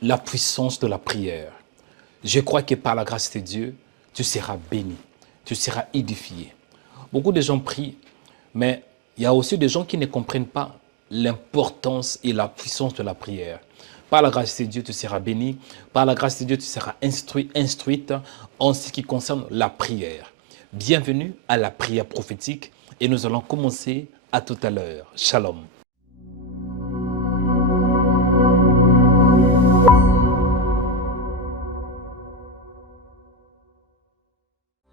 la puissance de la prière. Je crois que par la grâce de Dieu, tu seras béni, tu seras édifié. Beaucoup de gens prient, mais il y a aussi des gens qui ne comprennent pas l'importance et la puissance de la prière. Par la grâce de Dieu, tu seras béni. Par la grâce de Dieu, tu seras instruite en ce qui concerne la prière. Bienvenue à la prière prophétique et nous allons commencer à tout à l'heure. Shalom.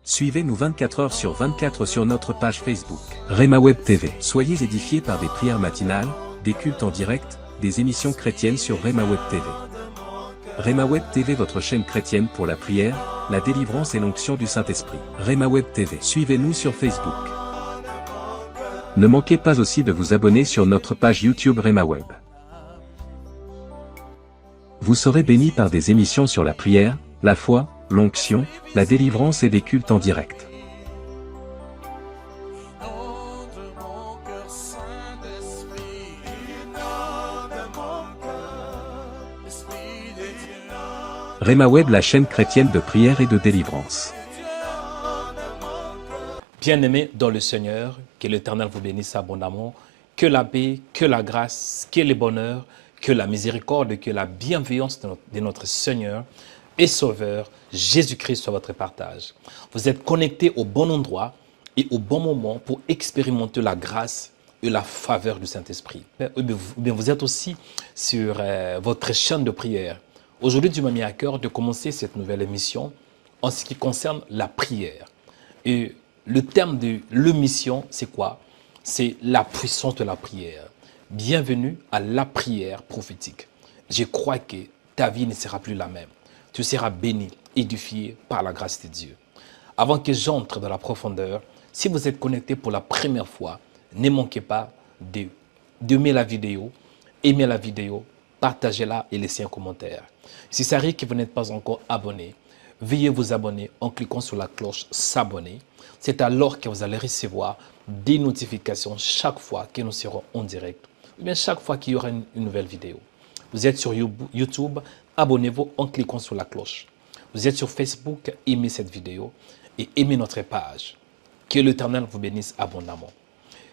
Suivez-nous 24 heures sur 24 sur notre page Facebook, Rema Web TV. Soyez édifiés par des prières matinales, des cultes en direct, des émissions chrétiennes sur Rema Web TV. Rema Web TV, votre chaîne chrétienne pour la prière, la délivrance et l'onction du Saint-Esprit. Rema Web TV. Suivez-nous sur Facebook. Ne manquez pas aussi de vous abonner sur notre page YouTube Rema Web. Vous serez bénis par des émissions sur la prière, la foi, l'onction, la délivrance et des cultes en direct. Rema Web, la chaîne chrétienne de prière et de délivrance. Bien-aimés dans le Seigneur, que l'Éternel vous bénisse abondamment, que la paix, que la grâce, que le bonheur, que la miséricorde, que la bienveillance de notre Seigneur et Sauveur, Jésus-Christ, soit votre partage. Vous êtes connectés au bon endroit et au bon moment pour expérimenter la grâce et la faveur du Saint-Esprit. Vous êtes aussi sur votre chaîne de prière. Aujourd'hui, Dieu m'a mis à cœur de commencer cette nouvelle émission en ce qui concerne la prière. Et le terme de l'émission, c'est quoi? C'est la puissance de la prière. Bienvenue à la prière prophétique. Je crois que ta vie ne sera plus la même. Tu seras béni, édifié par la grâce de Dieu. Avant que j'entre dans la profondeur, si vous êtes connecté pour la première fois, ne manquez pas d'aimer la vidéo, partagez-la et laissez un commentaire. Si ça arrive que vous n'êtes pas encore abonné, veuillez vous abonner en cliquant sur la cloche s'abonner. C'est alors que vous allez recevoir des notifications chaque fois que nous serons en direct ou bien chaque fois qu'il y aura une nouvelle vidéo. Vous êtes sur YouTube, abonnez-vous en cliquant sur la cloche. Vous êtes sur Facebook, aimez cette vidéo et aimez notre page. Que l'Éternel vous bénisse abondamment.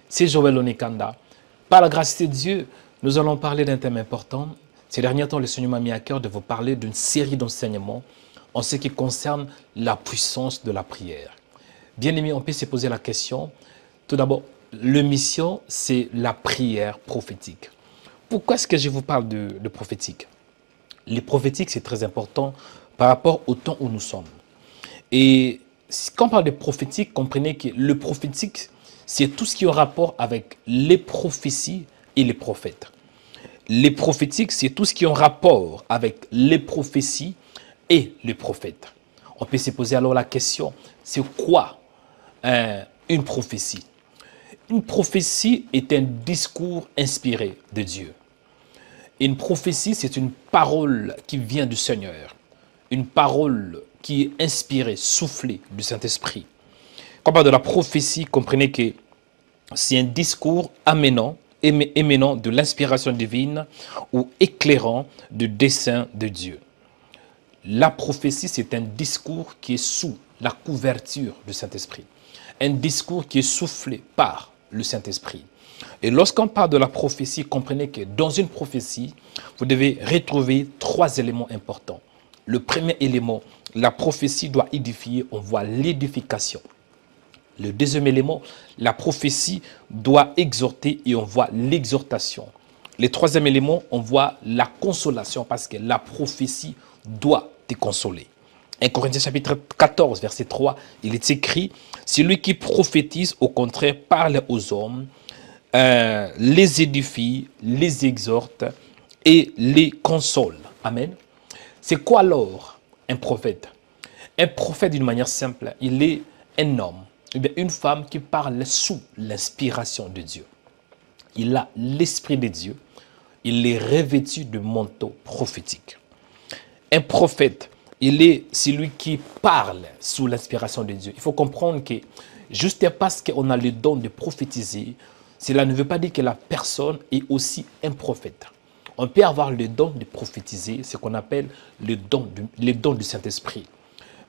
C'est Joël Onikanda. Par la grâce de Dieu, nous allons parler d'un thème important. Ces derniers temps, le Seigneur m'a mis à cœur de vous parler d'une série d'enseignements en ce qui concerne la puissance de la prière. Bien aimé, on peut se poser la question. Tout d'abord, l'émission, c'est la prière prophétique. Pourquoi est-ce que je vous parle de prophétique? Les prophétiques, c'est très important par rapport au temps où nous sommes. Et quand on parle de prophétique, comprenez que le prophétique, c'est tout ce qui est en rapport avec les prophéties et les prophètes. Les prophétiques, c'est tout ce qui est en rapport avec les prophéties et les prophètes. On peut se poser alors la question, c'est quoi une prophétie? Une prophétie est un discours inspiré de Dieu. Une prophétie, c'est une parole qui vient du Seigneur. Une parole qui est inspirée, soufflée du Saint-Esprit. Quand on parle de la prophétie, comprenez que c'est un discours émanant de l'inspiration divine ou éclairant du dessein de Dieu. La prophétie, c'est un discours qui est sous la couverture du Saint-Esprit. Un discours qui est soufflé par le Saint-Esprit. Et lorsqu'on parle de la prophétie, comprenez que dans une prophétie, vous devez retrouver 3 éléments importants. Le premier élément, la prophétie doit édifier, on voit l'édification. Le deuxième élément, la prophétie doit exhorter et on voit l'exhortation. Le troisième élément, on voit la consolation parce que la prophétie doit te consoler. 1 Corinthiens chapitre 14, verset 3, il est écrit, « Celui qui prophétise, au contraire, parle aux hommes, les édifie, les exhorte et les console. » Amen. C'est quoi alors un prophète? Un prophète, d'une manière simple, il est un homme, une femme qui parle sous l'inspiration de Dieu. Il a l'esprit de Dieu, il est revêtu de manteau prophétique. Un prophète, il est celui qui parle sous l'inspiration de Dieu. Il faut comprendre que juste parce qu'on a le don de prophétiser, cela ne veut pas dire que la personne est aussi un prophète. On peut avoir le don de prophétiser, ce qu'on appelle le don du Saint-Esprit.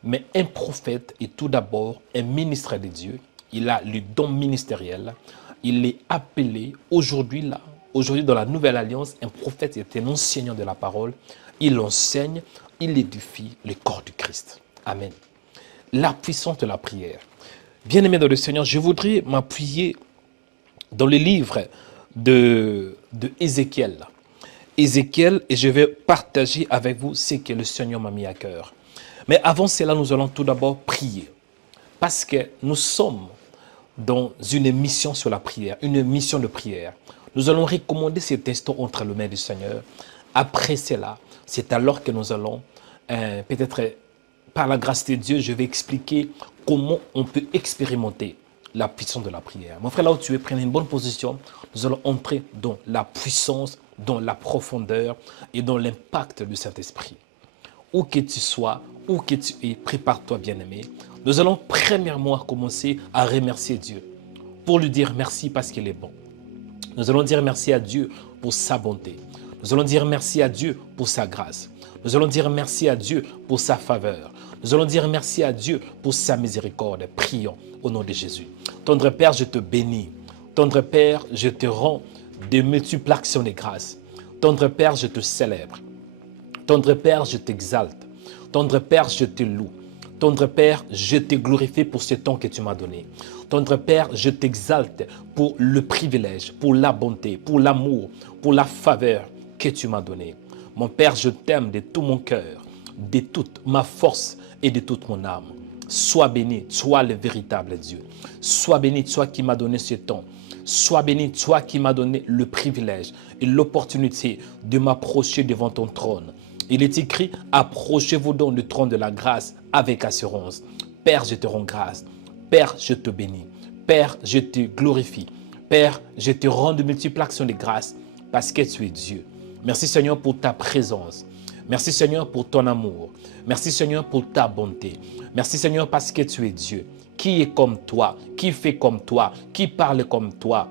Mais un prophète est tout d'abord un ministre de Dieu. Il a le don ministériel. Il est appelé aujourd'hui dans la Nouvelle Alliance, un prophète est un enseignant de la parole. Il enseigne, il édifie le corps du Christ. Amen. La puissance de la prière. Bien-aimés dans le Seigneur, je voudrais m'appuyer dans le livre de Ézéchiel. Ézéchiel, et je vais partager avec vous ce que le Seigneur m'a mis à cœur. Mais avant cela, nous allons tout d'abord prier. Parce que nous sommes dans une mission sur la prière, une mission de prière. Nous allons recommander cet instant entre les mains du Seigneur. Après cela, c'est alors que nous allons, peut-être par la grâce de Dieu, je vais expliquer comment on peut expérimenter la puissance de la prière. Mon frère, là où tu es, prenez une bonne position. Nous allons entrer dans la puissance, dans la profondeur et dans l'impact du Saint-Esprit. Où que tu sois, où que tu es, prépare-toi, bien-aimé. Nous allons premièrement commencer à remercier Dieu pour lui dire merci parce qu'il est bon. Nous allons dire merci à Dieu pour sa bonté. Nous allons dire merci à Dieu pour sa grâce. Nous allons dire merci à Dieu pour sa faveur. Nous allons dire merci à Dieu pour sa miséricorde. Prions au nom de Jésus. Tendre Père, je te bénis. Tendre Père, je te rends de multiples actions de grâce. Tendre Père, je te célèbre. Tendre Père, je t'exalte. Tendre Père, je te loue. Tendre Père, je te glorifie pour ce temps que tu m'as donné. Tendre Père, je t'exalte pour le privilège, pour la bonté, pour l'amour, pour la faveur que tu m'as donné. Mon Père, je t'aime de tout mon cœur, de toute ma force et de toute mon âme. Sois béni, toi le véritable Dieu. Sois béni, toi qui m'as donné ce temps. Sois béni, toi qui m'as donné le privilège et l'opportunité de m'approcher devant ton trône. Il est écrit, approchez-vous donc du trône de la grâce avec assurance. Père, je te rends grâce. Père, je te bénis. Père, je te glorifie. Père, je te rends de multiples actions de grâce parce que tu es Dieu. Merci Seigneur pour ta présence. Merci Seigneur pour ton amour. Merci Seigneur pour ta bonté. Merci Seigneur parce que tu es Dieu. Qui est comme toi? Qui fait comme toi? Qui parle comme toi?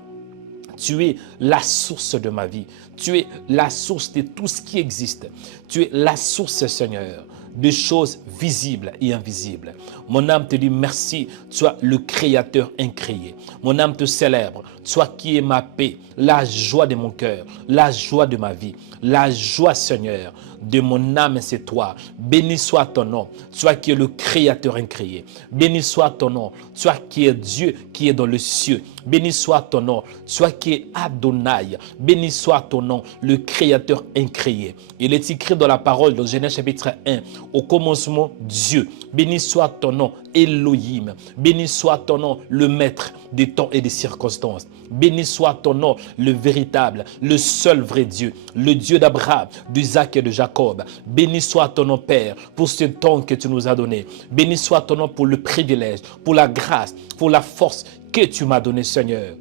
Tu es la source de ma vie. Tu es la source de tout ce qui existe. Tu es la source, Seigneur, de choses visibles et invisibles. Mon âme te dit merci, toi le créateur incréé. Mon âme te célèbre, toi qui es ma paix, la joie de mon cœur, la joie de ma vie, la joie, Seigneur, de mon âme, c'est toi. Béni soit ton nom, toi qui es le créateur incréé. Béni soit ton nom, toi qui es Dieu qui est dans le cieux. Béni soit ton nom, toi qui es Adonai. Béni soit ton nom, le créateur incréé. Il est écrit dans la parole de Genèse chapitre 1, au commencement Dieu. Béni soit ton nom, Elohim. Béni soit ton nom, le maître des temps et des circonstances. Béni soit ton nom, le véritable, le seul vrai Dieu, le Dieu d'Abraham, d'Isaac et de Jacob. Béni soit ton nom, Père, pour ce temps que tu nous as donné. Béni soit ton nom pour le privilège, pour la grâce, pour la force que tu m'as donné, Seigneur.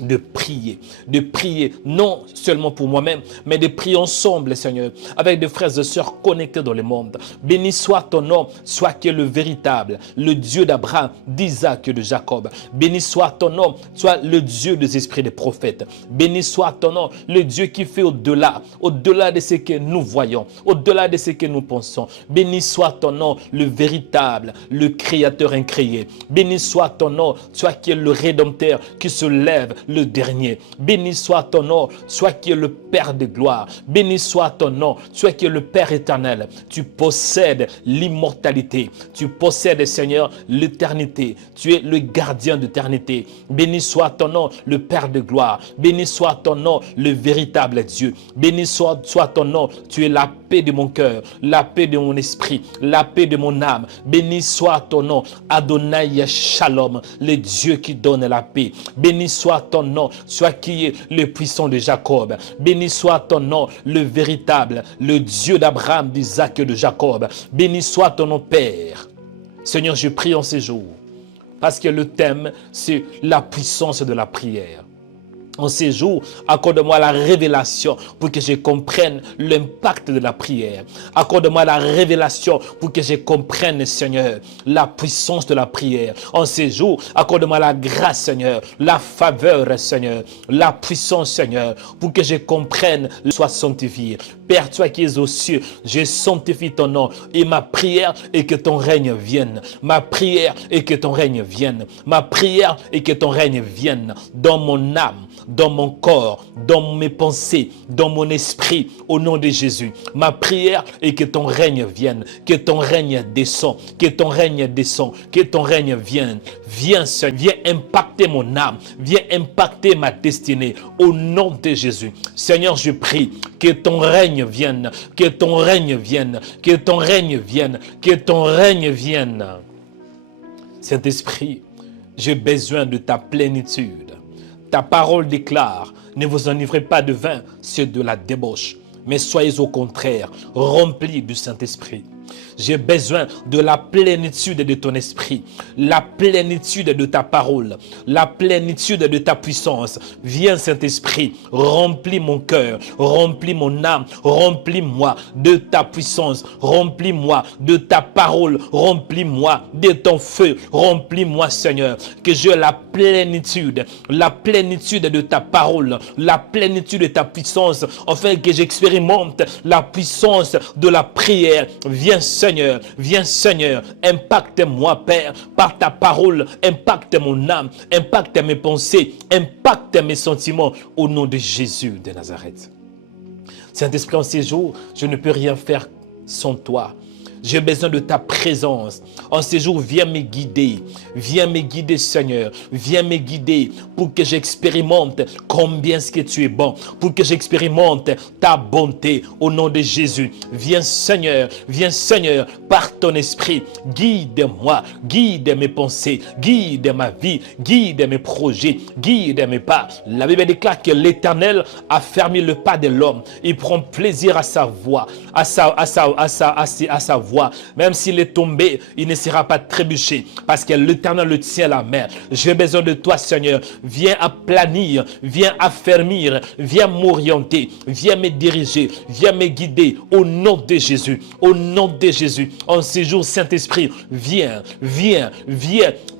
De prier non seulement pour moi-même, mais de prier ensemble, Seigneur, avec des frères et sœurs connectés dans le monde. Béni soit ton nom, soit qui est le véritable, le Dieu d'Abraham, d'Isaac et de Jacob. Béni soit ton nom, soit le Dieu des esprits des prophètes. Béni soit ton nom, le Dieu qui fait au-delà de ce que nous voyons, au-delà de ce que nous pensons. Béni soit ton nom, le véritable, le créateur incréé. Béni soit ton nom, soit qui est le rédempteur qui se lève le dernier. Béni soit ton nom, soit qui est le Père de gloire. Béni soit ton nom, soit qui est le Père éternel. Tu possèdes l'immortalité. Tu possèdes, Seigneur, l'éternité. Tu es le gardien d'éternité. Béni soit ton nom, le Père de gloire. Béni soit ton nom, le véritable Dieu. Béni soit ton nom, tu es la paix de mon cœur, la paix de mon esprit, la paix de mon âme. Béni soit ton nom, Adonai Shalom, le Dieu qui donne la paix. Béni soit ton nom, soit qui est le puissant de Jacob. Béni soit ton nom, le véritable, le Dieu d'Abraham, d'Isaac et de Jacob. Béni soit ton nom, Père. Seigneur, je prie en ces jours, parce que le thème, c'est la puissance de la prière. En ces jours, accorde-moi la révélation pour que je comprenne l'impact de la prière. Accorde-moi la révélation pour que je comprenne, Seigneur, la puissance de la prière. En ces jours, accorde-moi la grâce, Seigneur, la faveur, Seigneur, la puissance, Seigneur, pour que je comprenne, sois sanctifié. Père, toi qui es aux cieux, je sanctifie ton nom et ma prière est que ton règne vienne. Ma prière est que ton règne vienne. Ma prière est que ton règne vienne dans mon âme, dans mon corps, dans mes pensées, dans mon esprit, au nom de Jésus. Ma prière est que ton règne vienne, que ton règne descend, que ton règne descend, que ton règne vienne. Viens, Seigneur, viens impacter mon âme, viens impacter ma destinée, au nom de Jésus. Seigneur, je prie que ton règne vienne, que ton règne vienne, que ton règne vienne, que ton règne vienne. Saint-Esprit, j'ai besoin de ta plénitude. Ta parole déclare, ne vous enivrez pas de vin, c'est de la débauche, mais soyez au contraire remplis du Saint-Esprit. J'ai besoin de la plénitude de ton esprit, la plénitude de ta parole, la plénitude de ta puissance. Viens, Saint-Esprit, remplis mon cœur, remplis mon âme, remplis-moi de ta puissance, remplis-moi de ta parole, remplis-moi de ton feu, remplis-moi, Seigneur, que j'ai la plénitude de ta parole, la plénitude de ta puissance, afin que j'expérimente la puissance de la prière. Viens Seigneur, impacte-moi Père, par ta parole, impacte mon âme, impacte mes pensées, impacte mes sentiments, au nom de Jésus de Nazareth. Saint-Esprit, en ces jours, je ne peux rien faire sans toi. J'ai besoin de ta présence. En ces jours, viens me guider, Seigneur, viens me guider pour que j'expérimente combien ce que tu es bon, pour que j'expérimente ta bonté au nom de Jésus. Viens Seigneur, par ton esprit, guide-moi, guide mes pensées, guide ma vie, guide mes projets, guide mes pas. La Bible déclare que l'Éternel a fermé le pas de l'homme. Il prend plaisir à sa voix, à sa voix. Même s'il est tombé, il ne sera pas trébuché parce que l'Éternel le tient à la main. J'ai besoin de toi, Seigneur. Viens aplanir, viens affermir, viens m'orienter, viens me diriger, viens me guider au nom de Jésus. Au nom de Jésus. En ces jours, Saint-Esprit, viens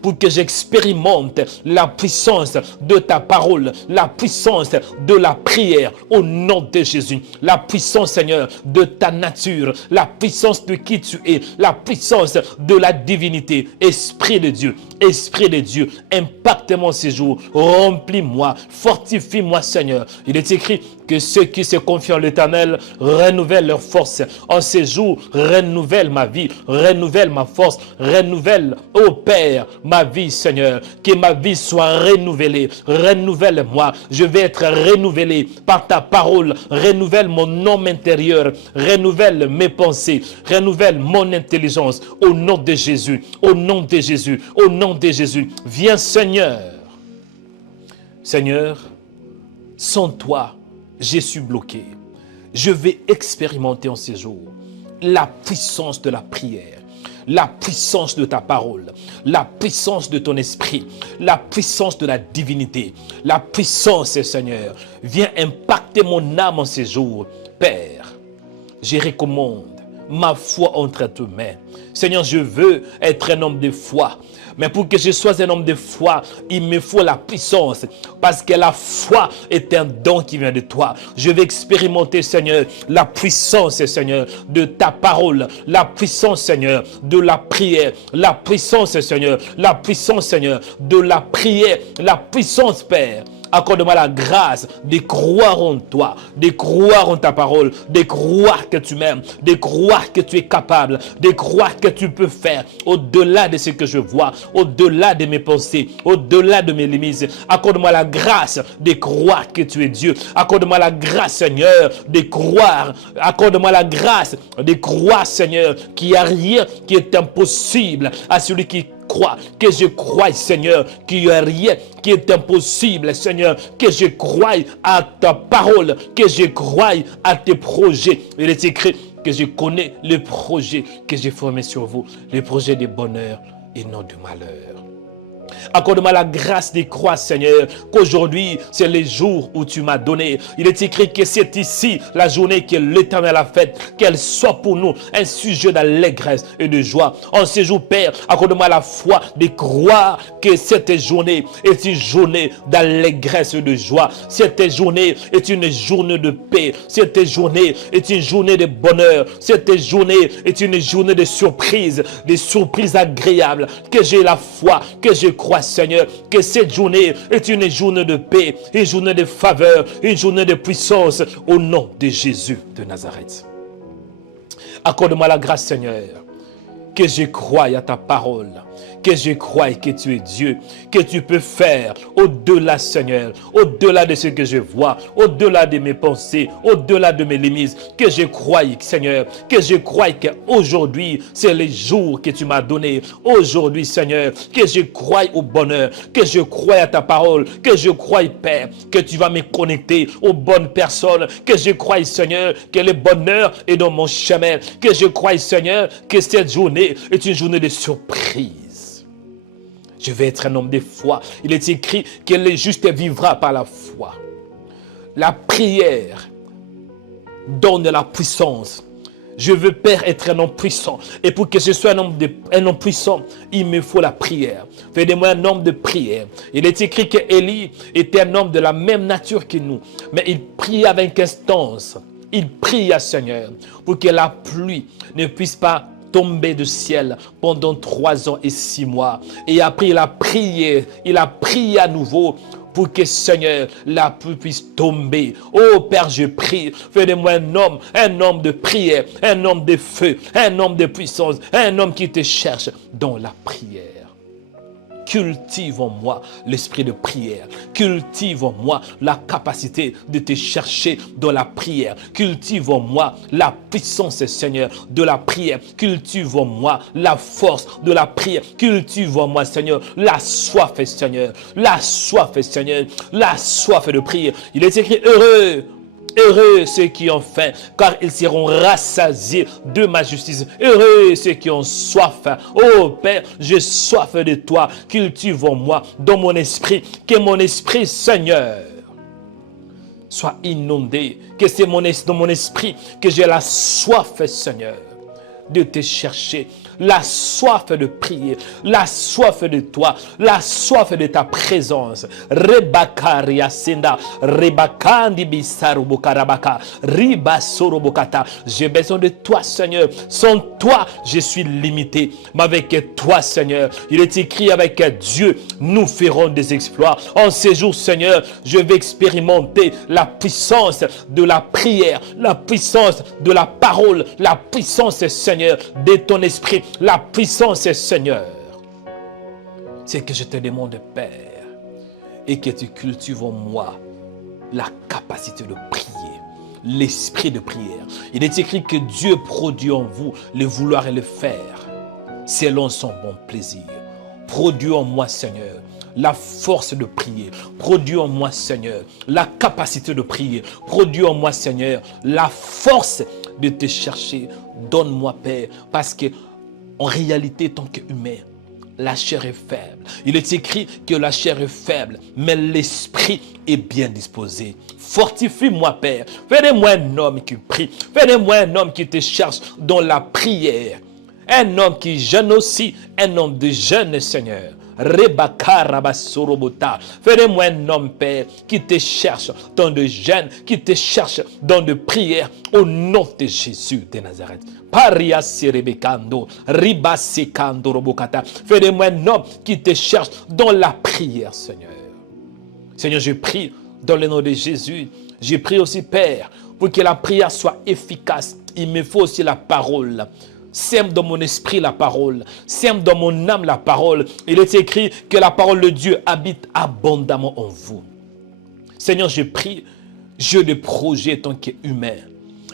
pour que j'expérimente la puissance de ta parole, la puissance de la prière au nom de Jésus. La puissance, Seigneur, de ta nature, la puissance de qui tu es, la puissance de la divinité. Esprit de Dieu, impacte-moi ces jours, remplis-moi, fortifie-moi, Seigneur. Il est écrit que ceux qui se confient en l'Éternel renouvellent leur force. En ces jours, renouvelle ma vie, renouvelle ma force, renouvelle, ô Père, ma vie, Seigneur. Que ma vie soit renouvelée. Renouvelle-moi. Je vais être renouvelé par ta parole. Renouvelle mon homme intérieur. Renouvelle mes pensées. Renouvelle mon intelligence. Au nom de Jésus. Au nom de Jésus. Au nom de Jésus. Viens, Seigneur. Seigneur, sans toi, je suis bloqué. Je vais expérimenter en ces jours la puissance de la prière, la puissance de ta parole, la puissance de ton esprit, la puissance de la divinité, la puissance, Seigneur. Viens impacter mon âme en ces jours. Père, je recommande ma foi entre tes mains. Seigneur, je veux être un homme de foi. Mais pour que je sois un homme de foi, il me faut la puissance. Parce que la foi est un don qui vient de toi. Je vais expérimenter, Seigneur, la puissance, Seigneur, de ta parole. La puissance, Seigneur, de la prière. La puissance, Seigneur. La puissance, Seigneur, de la prière. La puissance, Père. Accorde-moi la grâce de croire en toi, de croire en ta parole, de croire que tu m'aimes, de croire que tu es capable, de croire que tu peux faire au-delà de ce que je vois, au-delà de mes pensées, au-delà de mes limites. Accorde-moi la grâce de croire que tu es Dieu. Accorde-moi la grâce, Seigneur, de croire. Accorde-moi la grâce de croire, Seigneur, qu'il n'y a rien qui est impossible à celui qui crois, que je croie, Seigneur, qu'il n'y a rien qui est impossible, Seigneur, que je croie à ta parole, que je croie à tes projets. Il est écrit que je connais le projet que j'ai formé sur vous, le projet de bonheur et non de malheur. Accorde-moi la grâce d'y croire, Seigneur, qu'aujourd'hui, c'est le jour où tu m'as donné. Il est écrit que c'est ici la journée que l'Éternel a faite, qu'elle soit pour nous un sujet d'allégresse et de joie. En ce jour, Père, accorde-moi la foi de croire que cette journée est une journée d'allégresse et de joie. Cette journée est une journée de paix. Cette journée est une journée de bonheur. Cette journée est une journée de surprises agréables. Que j'ai la foi, que je crois, Seigneur, que cette journée est une journée de paix, une journée de faveur, une journée de puissance, au nom de Jésus de Nazareth. Accorde-moi la grâce, Seigneur, que je croie à ta parole, que je croie que tu es Dieu, que tu peux faire au-delà, Seigneur, au-delà de ce que je vois, au-delà de mes pensées, au-delà de mes limites, que je croie, Seigneur, que je crois qu'aujourd'hui, c'est le jour que tu m'as donné. Aujourd'hui, Seigneur, que je croie au bonheur, que je croie à ta parole, que je croie, Père, que tu vas me connecter aux bonnes personnes, que je croie, Seigneur, que le bonheur est dans mon chemin, que je croie, Seigneur, que cette journée est une journée de surprise. Je vais être un homme de foi. Il est écrit que le juste vivra par la foi. La prière donne la puissance. Je veux, Père, être un homme puissant. Et pour que je sois un homme puissant, il me faut la prière. Fais de moi un homme de prière. Il est écrit que Élie était un homme de la même nature que nous. Mais il prie avec instance. Il prie à Seigneur pour que la pluie ne puisse pas tomber du ciel pendant 3 ans et 6 mois. Et après, il a prié à nouveau pour que, Seigneur, la pluie puisse tomber. Oh Père, je prie, fais de moi un homme de prière, un homme de feu, un homme de puissance, un homme qui te cherche dans la prière. Cultive en moi l'esprit de prière. Cultive en moi la capacité de te chercher dans la prière. Cultive en moi la puissance, Seigneur, de la prière. Cultive en moi la force de la prière. Cultive en moi, Seigneur, la soif, Seigneur. La soif, Seigneur. La soif de prière. Il est écrit heureux. Heureux ceux qui ont faim, car ils seront rassasiés de ma justice. Heureux ceux qui ont soif. Oh Père, j'ai soif de toi. Cultive en moi, dans mon esprit, que mon esprit, Seigneur, soit inondé. Que c'est dans mon esprit que j'ai la soif, Seigneur, de te chercher. La soif de prier, la soif de toi, la soif de ta présence. Rebakaria senda, rebakandi bisarubokarabaka, ribasorobokata. J'ai besoin de toi, Seigneur. Sans toi, je suis limité. Mais avec toi, Seigneur, il est écrit avec Dieu, nous ferons des exploits. En ces jours, Seigneur, je vais expérimenter la puissance de la prière, la puissance de la parole, la puissance, Seigneur, de ton esprit. La puissance, Seigneur, c'est que je te demande, Père, et que tu cultives en moi la capacité de prier, l'esprit de prière. Il est écrit que Dieu produit en vous le vouloir et le faire selon son bon plaisir. Produis en moi, Seigneur, la force de prier. Produis en moi, Seigneur, la capacité de prier. Produis en moi, Seigneur, la force de te chercher. Donne-moi, Père, parce que en réalité, tant qu'humain, la chair est faible. Il est écrit que la chair est faible, mais l'esprit est bien disposé. Fortifie-moi, Père. Fais de moi un homme qui prie. Fais de moi un homme qui te cherche dans la prière. Un homme qui jeûne aussi. Un homme de jeûne, Seigneur. Fais de moi un homme, Père, qui te cherche dans de jeûne, qui te cherche dans de prière, au nom de Jésus de Nazareth. Paria serebekando, ribasekando robokata. Fais de moi un homme qui te cherche dans la prière, Seigneur. Seigneur, je prie dans le nom de Jésus. Je prie aussi, Père, pour que la prière soit efficace. Il me faut aussi la parole. Sème dans mon esprit la parole. Sème dans mon âme la parole. Il est écrit que la parole de Dieu habite abondamment en vous. Seigneur, je prie, j'ai des projets tant qu'humain.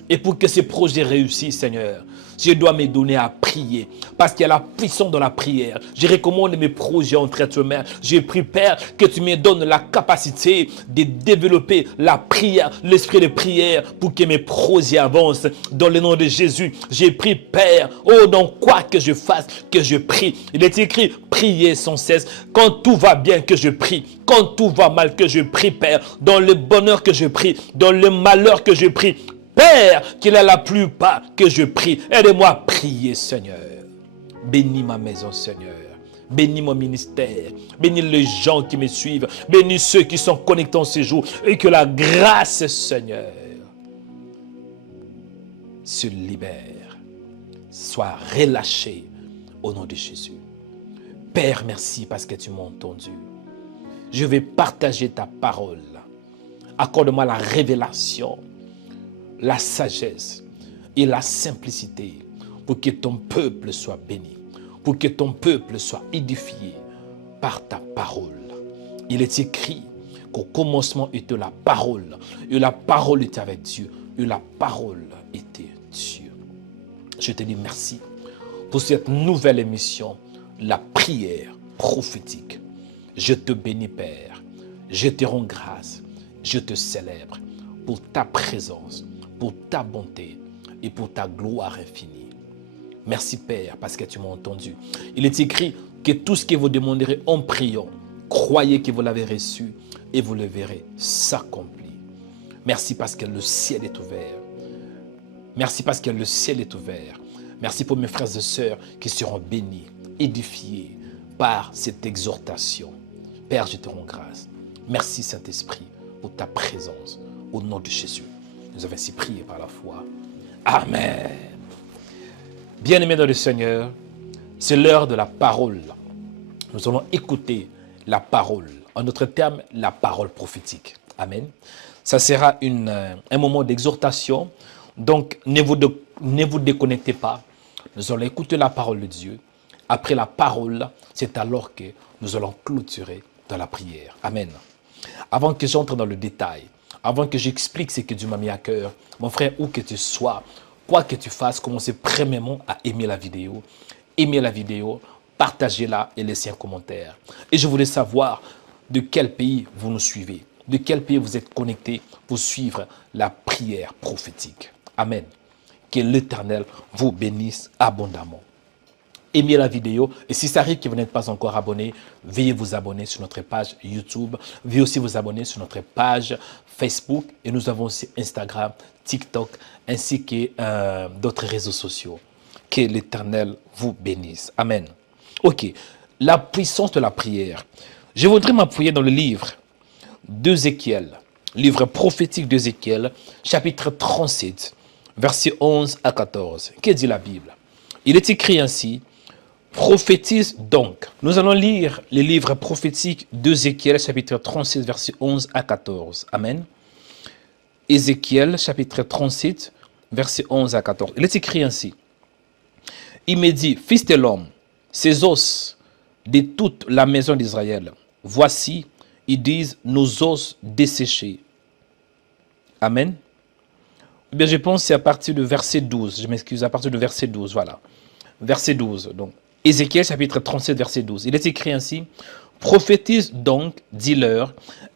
Et pour que ces projets réussissent, Seigneur, je dois me donner à prier. Parce qu'il y a la puissance dans la prière. Je recommande mes projets entre tes mains. Je prie, Père, que tu me donnes la capacité de développer la prière, l'esprit de prière, pour que mes projets avancent. Dans le nom de Jésus, j'ai pris, Père, oh, dans quoi que je fasse, que je prie. Il est écrit, priez sans cesse. Quand tout va bien, que je prie. Quand tout va mal, que je prie, Père. Dans le bonheur que je prie. Dans le malheur que je prie. Père, qu'il ait la plupart que je prie. Aide-moi à prier, Seigneur. Bénis ma maison, Seigneur. Bénis mon ministère. Bénis les gens qui me suivent. Bénis ceux qui sont connectés en ce jour. Et que la grâce, Seigneur, se libère, soit relâchée au nom de Jésus. Père, merci parce que tu m'as entendu. Je vais partager ta parole. Accorde-moi la révélation, la sagesse et la simplicité pour que ton peuple soit béni, pour que ton peuple soit édifié par ta parole. Il est écrit qu'au commencement était la parole, et la parole était avec Dieu, et la parole était Dieu. Je te dis merci pour cette nouvelle émission, la prière prophétique. Je te bénis, Père, je te rends grâce, je te célèbre pour ta présence, pour ta bonté et pour ta gloire infinie. Merci, Père, parce que tu m'as entendu. Il est écrit que tout ce que vous demanderez en priant, croyez que vous l'avez reçu et vous le verrez s'accomplir. Merci parce que le ciel est ouvert. Merci parce que le ciel est ouvert. Merci pour mes frères et sœurs qui seront bénis, édifiés par cette exhortation. Père, je te rends grâce. Merci, Saint-Esprit, pour ta présence. Au nom de Jésus. Nous avons ainsi prié par la foi. Amen. Bien-aimés dans le Seigneur, c'est l'heure de la parole. Nous allons écouter la parole. En d'autres termes, la parole prophétique. Amen. Ça sera un moment d'exhortation. Donc, ne vous déconnectez pas. Nous allons écouter la parole de Dieu. Après la parole, c'est alors que nous allons clôturer dans la prière. Amen. Avant que j'entre dans le détail, avant que j'explique ce que Dieu m'a mis à cœur, mon frère, où que tu sois, quoi que tu fasses, commencez premièrement à aimer la vidéo. Aimez la vidéo, partagez-la et laissez un commentaire. Et je voulais savoir de quel pays vous nous suivez, de quel pays vous êtes connectés pour suivre la prière prophétique. Amen. Que l'Éternel vous bénisse abondamment. Aimez la vidéo et si ça arrive que vous n'êtes pas encore abonné, veuillez vous abonner sur notre page YouTube. Veuillez aussi vous abonner sur notre page Facebook et nous avons aussi Instagram, TikTok ainsi que d'autres réseaux sociaux. Que l'Éternel vous bénisse. Amen. Ok, la puissance de la prière. Je voudrais m'appuyer dans le livre d'Ézéchiel, livre prophétique d'Ézéchiel, chapitre 37, versets 11 à 14. Que dit la Bible? Il est écrit ainsi: prophétise donc. Nous allons lire les livres prophétiques d'Ézéchiel, chapitre 37, versets 11 à 14. Amen. Ézéchiel, chapitre 37, versets 11 à 14. Il est écrit ainsi: il me dit, fils de l'homme, ces os de toute la maison d'Israël, voici, ils disent, nos os desséchés. Amen. Eh bien, je pense que c'est à partir du verset 12. Je m'excuse, à partir du verset 12, voilà. Verset 12, donc. Ézéchiel, chapitre 37, verset 12. Il est écrit ainsi: prophétise donc, dis-leur,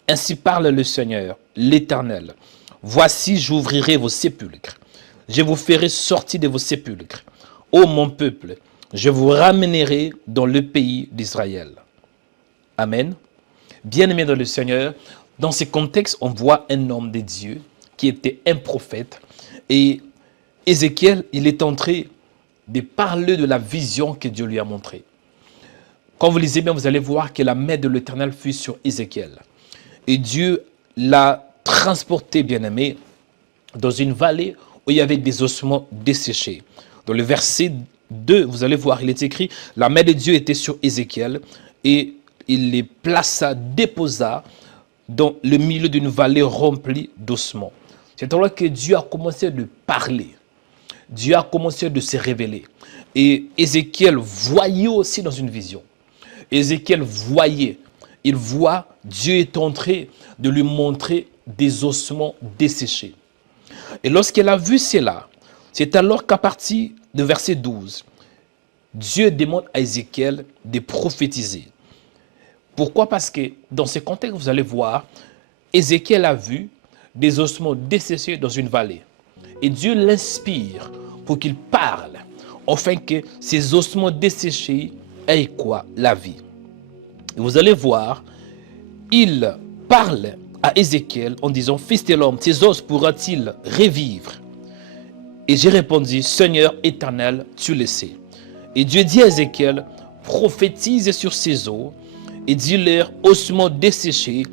ainsi parle le Seigneur, l'Éternel. Voici, j'ouvrirai vos sépulcres. Je vous ferai sortir de vos sépulcres. Ô mon peuple, je vous ramènerai dans le pays d'Israël. Amen. Bien-aimés dans le Seigneur, dans ce contexte, on voit un homme de Dieu qui était un prophète. Et Ézéchiel, il est entré de parler de la vision que Dieu lui a montrée. Quand vous lisez bien, vous allez voir que la main de l'Éternel fut sur Ézéchiel. Et Dieu l'a transporté, bien-aimé, dans une vallée où il y avait des ossements desséchés. Dans le verset 2, vous allez voir, il est écrit, la main de Dieu était sur Ézéchiel et il les plaça, déposa dans le milieu d'une vallée remplie d'ossements. C'est alors que Dieu a commencé de parler. Dieu a commencé de se révéler. Et Ézéchiel voyait aussi dans une vision. Ézéchiel voyait. Il voit, Dieu est entré de lui montrer des ossements desséchés. Et lorsqu'elle a vu cela, c'est alors qu'à partir de verset 12, Dieu demande à Ézéchiel de prophétiser. Pourquoi? Parce que dans ce contexte, vous allez voir, Ézéchiel a vu des ossements desséchés dans une vallée. Et Dieu l'inspire pour qu'il parle, afin que ces ossements desséchés aient quoi? La vie. Et vous allez voir, il parle à Ézéchiel en disant, fils de l'homme, tes os pourront-ils revivre? Et j'ai répondu, Seigneur éternel, tu le sais. Et Dieu dit à Ézéchiel, prophétise sur ces os et dis-leur, ossements desséchés,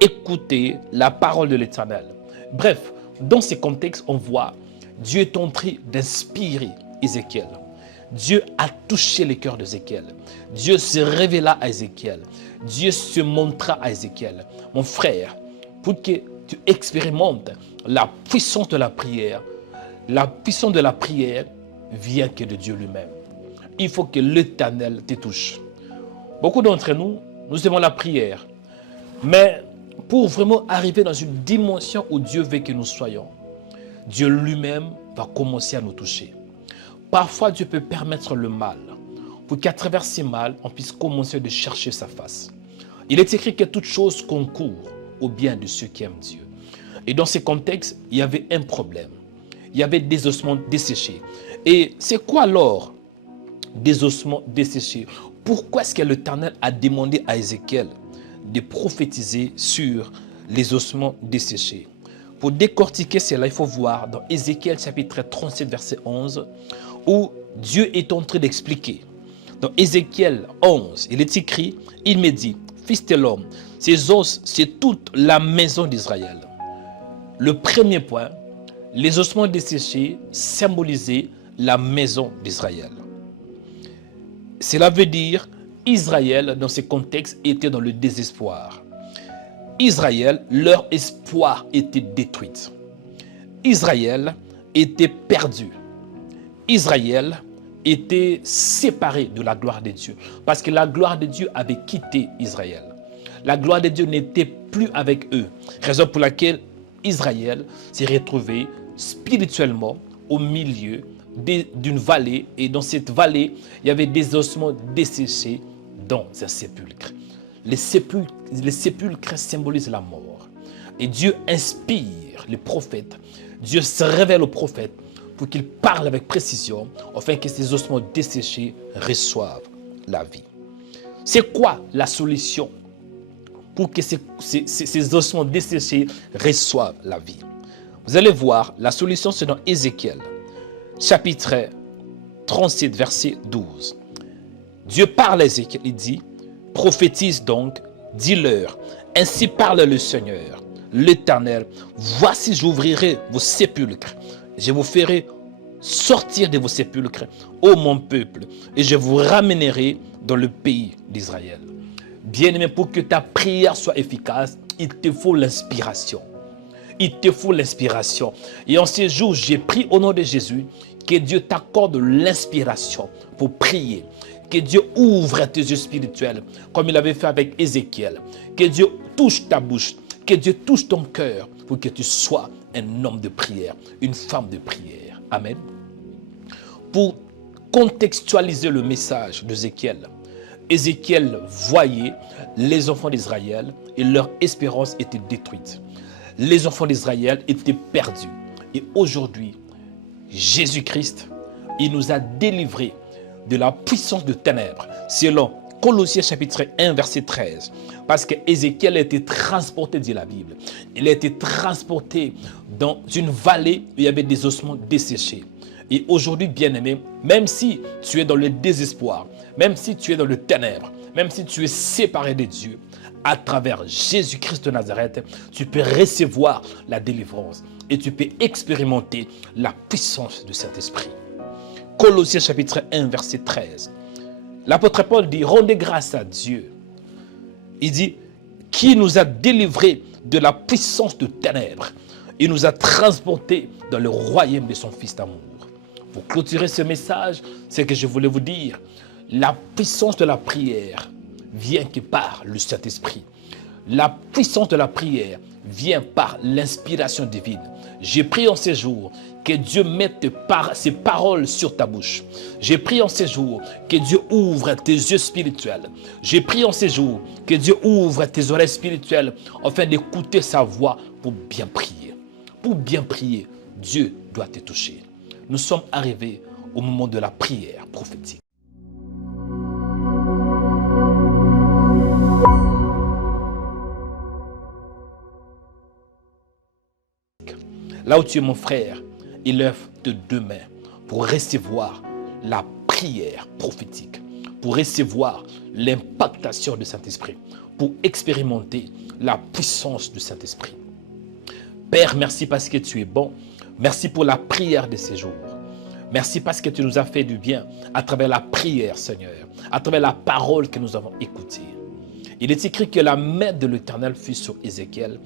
écoutez la parole de l'Éternel. Bref, dans ce contexte, on voit Dieu est en train d'inspirer Ézéchiel. Dieu a touché le cœur d'Ézéchiel. Dieu se révéla à Ézéchiel. Dieu se montra à Ézéchiel. Mon frère, pour que tu expérimentes la puissance de la prière vient que de Dieu lui-même. Il faut que l'Éternel te touche. Beaucoup d'entre nous, nous aimons la prière. Mais pour vraiment arriver dans une dimension où Dieu veut que nous soyons, Dieu lui-même va commencer à nous toucher. Parfois, Dieu peut permettre le mal pour qu'à travers ce mal, on puisse commencer de chercher sa face. Il est écrit que toute chose concourt au bien de ceux qui aiment Dieu. Et dans ce contexte, il y avait un problème. Il y avait des ossements desséchés. Et c'est quoi alors des ossements desséchés? Pourquoi est-ce que l'Éternel a demandé à Ézéchiel de prophétiser sur les ossements desséchés? Pour décortiquer cela, il faut voir dans Ézéchiel chapitre 37, verset 11, où Dieu est en train d'expliquer. Dans Ézéchiel 11, il est écrit, il me dit, fils de l'homme, ces os, c'est toute la maison d'Israël. Le premier point, les ossements desséchés symbolisaient la maison d'Israël. Cela veut dire Israël, dans ce contexte, était dans le désespoir. Israël, leur espoir était détruit. Israël était perdu. Israël était séparé de la gloire de Dieu. Parce que la gloire de Dieu avait quitté Israël. La gloire de Dieu n'était plus avec eux. Raison pour laquelle Israël s'est retrouvé spirituellement au milieu d'une vallée. Et dans cette vallée, il y avait des ossements desséchés dans un sépulcre. Les sépulcres symbolisent la mort. Et Dieu inspire les prophètes. Dieu se révèle aux prophètes pour qu'ils parlent avec précision afin que ces ossements desséchés reçoivent la vie. C'est quoi la solution pour que ces ossements desséchés reçoivent la vie? Vous allez voir, la solution c'est dans Ézéchiel, chapitre 37, verset 12. Dieu parle à Ézéchiel, il dit, prophétise donc, dis-leur, ainsi parle le Seigneur, l'Éternel, voici j'ouvrirai vos sépulcres, je vous ferai sortir de vos sépulcres, ô mon peuple, et je vous ramènerai dans le pays d'Israël. Bien-aimé, pour que ta prière soit efficace, il te faut l'inspiration. Il te faut l'inspiration. Et en ces jours, j'ai prié au nom de Jésus, que Dieu t'accorde l'inspiration pour prier. Que Dieu ouvre tes yeux spirituels, comme il avait fait avec Ézéchiel. Que Dieu touche ta bouche, que Dieu touche ton cœur, pour que tu sois un homme de prière, une femme de prière. Amen. Pour contextualiser le message d'Ézéchiel, Ézéchiel voyait les enfants d'Israël et leur espérance était détruite. Les enfants d'Israël étaient perdus. Et aujourd'hui, Jésus-Christ, il nous a délivrés de la puissance de ténèbres, selon Colossiens chapitre 1, verset 13. Parce que Ézéchiel a été transporté, dit la Bible. Il a été transporté dans une vallée où il y avait des ossements desséchés. Et aujourd'hui, bien-aimé, même si tu es dans le désespoir, même si tu es dans le ténèbre, même si tu es séparé de Dieu, à travers Jésus-Christ de Nazareth, tu peux recevoir la délivrance et tu peux expérimenter la puissance de cet esprit. Colossiens chapitre 1, verset 13. L'apôtre Paul dit, rendez grâce à Dieu. Il dit, qui nous a délivrés de la puissance de ténèbres. Il nous a transportés dans le royaume de son Fils d'amour. Pour clôturer ce message, c'est que je voulais vous dire, la puissance de la prière vient que par le Saint-Esprit. La puissance de la prière vient par l'inspiration divine. J'ai prié en ces jours que Dieu mette ses paroles sur ta bouche. J'ai prié en ces jours que Dieu ouvre tes yeux spirituels. J'ai prié en ces jours que Dieu ouvre tes oreilles spirituelles afin d'écouter sa voix pour bien prier. Pour bien prier, Dieu doit te toucher. Nous sommes arrivés au moment de la prière prophétique. Là où tu es mon frère, élève tes deux mains pour recevoir la prière prophétique, pour recevoir l'impactation du Saint-Esprit, pour expérimenter la puissance du Saint-Esprit. Père, merci parce que tu es bon. Merci pour la prière de ces jours. Merci parce que tu nous as fait du bien à travers la prière, Seigneur, à travers la parole que nous avons écoutée. Il est écrit que la main de l'Éternel fut sur Ézéchiel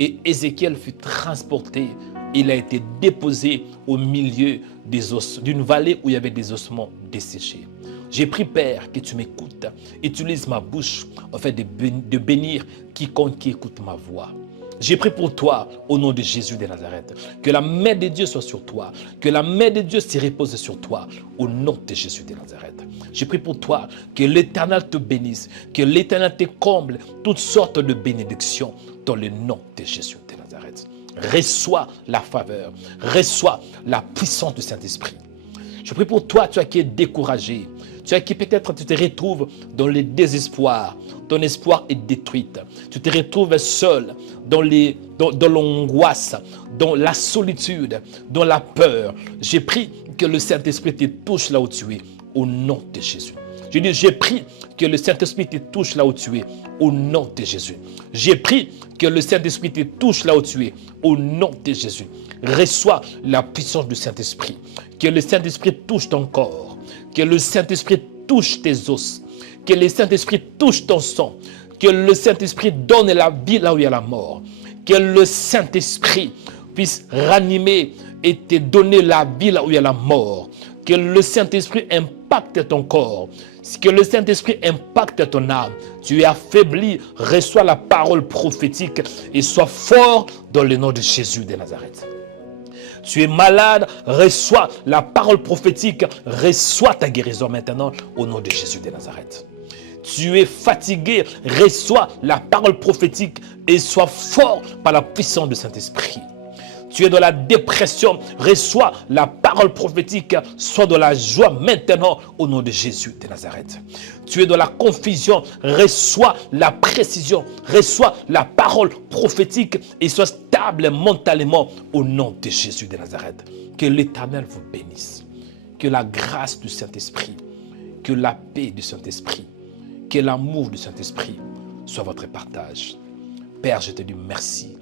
et Ézéchiel fut transporté. Il a été déposé au milieu d'une vallée où il y avait des ossements desséchés. J'ai pris, Père, que tu m'écoutes. Utilise ma bouche afin de bénir quiconque qui écoute ma voix. J'ai pris pour toi, au nom de Jésus de Nazareth, que la main de Dieu soit sur toi, que la main de Dieu se repose sur toi, au nom de Jésus de Nazareth. J'ai pris pour toi que l'Éternel te bénisse, que l'Éternel te comble toutes sortes de bénédictions dans le nom de Jésus de Nazareth. Reçois la faveur, reçois la puissance du Saint-Esprit. Je prie pour toi, toi qui es découragé, toi qui peut-être tu te retrouves dans le désespoir, ton espoir est détruit, tu te retrouves seul dans l'angoisse, dans la solitude, dans la peur. J'ai pris que le Saint-Esprit te touche là où tu es, au nom de Jésus. Je dis, j'ai pris que le Saint-Esprit te touche là où tu es, au nom de Jésus. J'ai pris que le Saint-Esprit te touche là où tu es, au nom de Jésus. Reçois la puissance du Saint-Esprit. Que le Saint-Esprit touche ton corps. Que le Saint-Esprit touche tes os. Que le Saint-Esprit touche ton sang. Que le Saint-Esprit donne la vie là où il y a la mort. Que le Saint-Esprit puisse ranimer et te donner la vie là où il y a la mort. Que le Saint-Esprit impacte ton corps. Que le Saint-Esprit impacte ton âme. Tu es affaibli, reçois la parole prophétique et sois fort dans le nom de Jésus de Nazareth. Tu es malade, reçois la parole prophétique, reçois ta guérison maintenant au nom de Jésus de Nazareth. Tu es fatigué, reçois la parole prophétique et sois fort par la puissance du Saint-Esprit. Tu es dans la dépression, reçois la parole prophétique, sois dans la joie maintenant au nom de Jésus de Nazareth. Tu es dans la confusion, reçois la précision, reçois la parole prophétique et sois stable mentalement au nom de Jésus de Nazareth. Que l'Éternel vous bénisse, que la grâce du Saint-Esprit, que la paix du Saint-Esprit, que l'amour du Saint-Esprit soit votre partage. Père, je te dis merci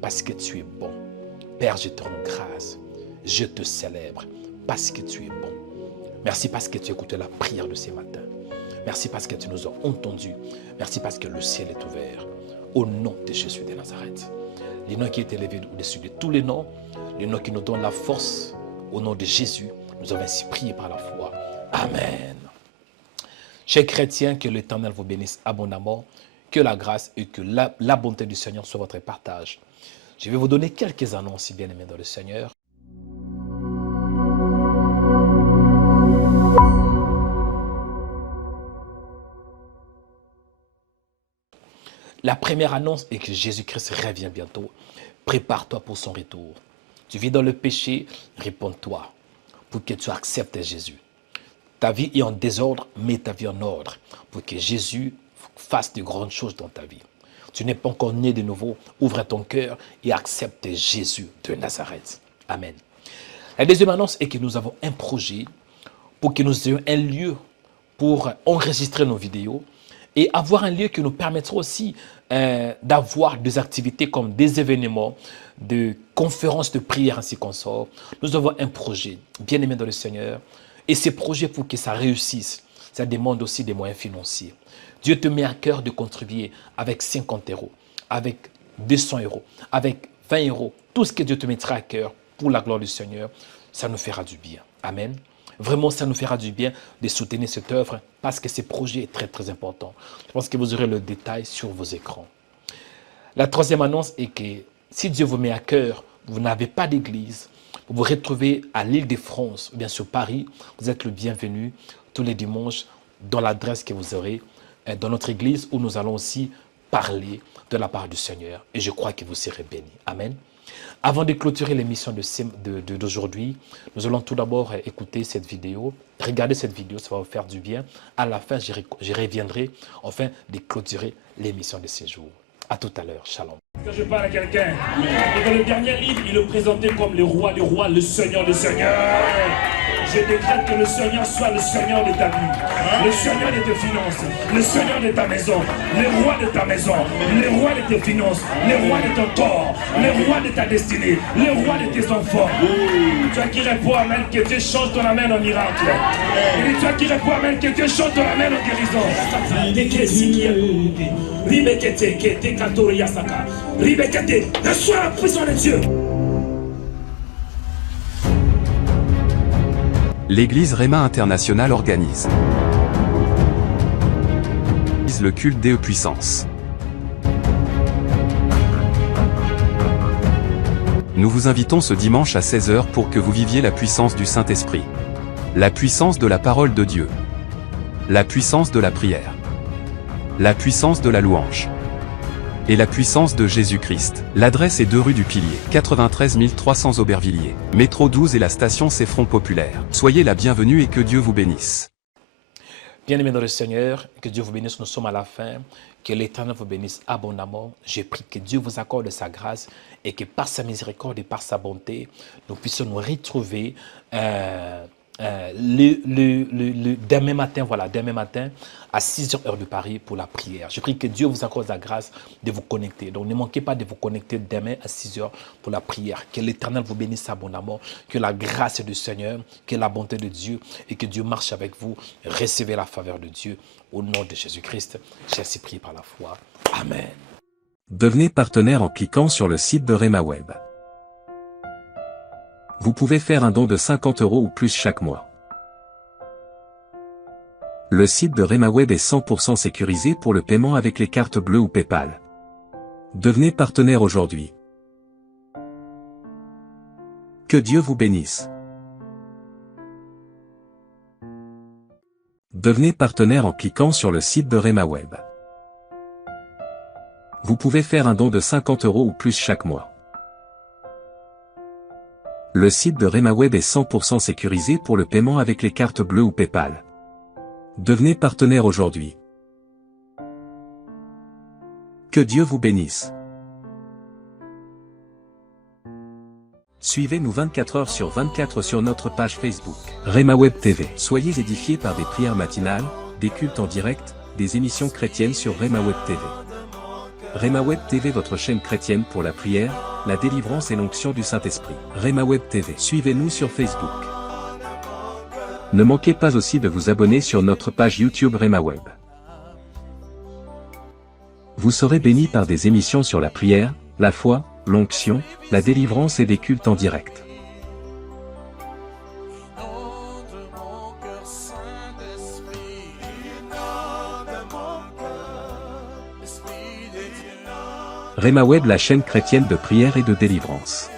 parce que tu es bon. Père, je te rends grâce, je te célèbre parce que tu es bon. Merci parce que tu as écouté la prière de ce matin. Merci parce que tu nous as entendus. Merci parce que le ciel est ouvert. Au nom de Jésus de Nazareth. Le nom qui est élevé au-dessus de tous les noms, le nom qui nous donne la force, au nom de Jésus, nous avons ainsi prié par la foi. Amen. Chers chrétiens, que l'Éternel vous bénisse abondamment, que la grâce et que la bonté du Seigneur soient votre partage. Je vais vous donner quelques annonces, bien-aimés dans le Seigneur. La première annonce est que Jésus-Christ revient bientôt. Prépare-toi pour son retour. Tu vis dans le péché, réponds-toi pour que tu acceptes Jésus. Ta vie est en désordre, mets ta vie en ordre pour que Jésus fasse de grandes choses dans ta vie. Tu n'es pas encore né de nouveau, ouvre ton cœur et accepte Jésus de Nazareth. Amen. La deuxième annonce est que nous avons un projet pour que nous ayons un lieu pour enregistrer nos vidéos et avoir un lieu qui nous permettra aussi d'avoir des activités comme des événements, de conférences de prière ainsi qu'on sort. Nous avons un projet bien aimé dans le Seigneur et ces projets pour que ça réussisse, ça demande aussi des moyens financiers. Dieu te met à cœur de contribuer avec 50 €, avec 200 €, avec 20 €. Tout ce que Dieu te mettra à cœur pour la gloire du Seigneur, ça nous fera du bien. Amen. Vraiment, ça nous fera du bien de soutenir cette œuvre parce que ce projet est très, très important. Je pense que vous aurez le détail sur vos écrans. La troisième annonce est que si Dieu vous met à cœur, vous n'avez pas d'église, vous vous retrouvez à l'Île-de-France ou bien sur Paris, vous êtes le bienvenu tous les dimanches dans l'adresse que vous aurez dans notre église où nous allons aussi parler de la part du Seigneur. Et je crois que vous serez bénis. Amen. Avant de clôturer l'émission d'aujourd'hui, nous allons tout d'abord écouter cette vidéo. Regardez cette vidéo, ça va vous faire du bien. À la fin, je reviendrai enfin de clôturer l'émission de ce jour. À tout à l'heure. Shalom. Quand je parle à quelqu'un, et dans le dernier livre, il le présentait comme le roi des rois, le seigneur des seigneurs. Je décrète que le Seigneur soit le Seigneur de ta vie, le Seigneur de tes finances, le Seigneur de ta maison, le roi de ta maison, le roi de tes finances, le roi de ton corps, le roi de ta destinée, le roi de tes enfants. Toi qui réponds Amen, que Dieu change ton Amen en miracle. Et toi qui réponds Amen, que Dieu change ton Amen en guérison. Reçois la puissance de Dieu. L'église Réma International organise le culte des puissances. Nous vous invitons ce dimanche à 16 h pour que vous viviez la puissance du Saint-Esprit. La puissance de la parole de Dieu. La puissance de la prière. La puissance de la louange. Et la puissance de Jésus-Christ. L'adresse est 2 rue du Pilier, 93 300 Aubervilliers. Métro 12 et la station C'est Front Populaire. Soyez la bienvenue et que Dieu vous bénisse. Bien-aimés dans le Seigneur, que Dieu vous bénisse, nous sommes à la fin. Que l'Éternel vous bénisse abondamment. J'ai pris que Dieu vous accorde sa grâce et que par sa miséricorde et par sa bonté, nous puissions nous retrouver demain matin à 6 h heure de Paris pour la prière. Je prie que Dieu vous accorde la grâce de vous connecter. Donc ne manquez pas de vous connecter demain à 6 h pour la prière. Que l'Éternel vous bénisse abondamment, que la grâce du Seigneur, que la bonté de Dieu et que Dieu marche avec vous. Recevez la faveur de Dieu au nom de Jésus-Christ. J'ai ainsi prié par la foi. Amen. Devenez partenaire en cliquant sur le site de Réma Web. Vous pouvez faire un don de 50 € ou plus chaque mois. Le site de Réma Web est 100% sécurisé pour le paiement avec les cartes bleues ou PayPal. Devenez partenaire aujourd'hui. Que Dieu vous bénisse. Devenez partenaire en cliquant sur le site de Réma Web. Vous pouvez faire un don de 50 € ou plus chaque mois. Le site de Réma Web est 100% sécurisé pour le paiement avec les cartes bleues ou PayPal. Devenez partenaire aujourd'hui. Que Dieu vous bénisse. Suivez-nous 24 h sur 24 sur notre page Facebook, Réma Web TV. Soyez édifiés par des prières matinales, des cultes en direct, des émissions chrétiennes sur Réma Web TV. Réma Web TV, votre chaîne chrétienne pour la prière, la délivrance et l'onction du Saint-Esprit. Réma Web TV. Suivez-nous sur Facebook. Ne manquez pas aussi de vous abonner sur notre page YouTube Réma Web. Vous serez bénis par des émissions sur la prière, la foi, l'onction, la délivrance et des cultes en direct. Réma Web, la chaîne chrétienne de prière et de délivrance.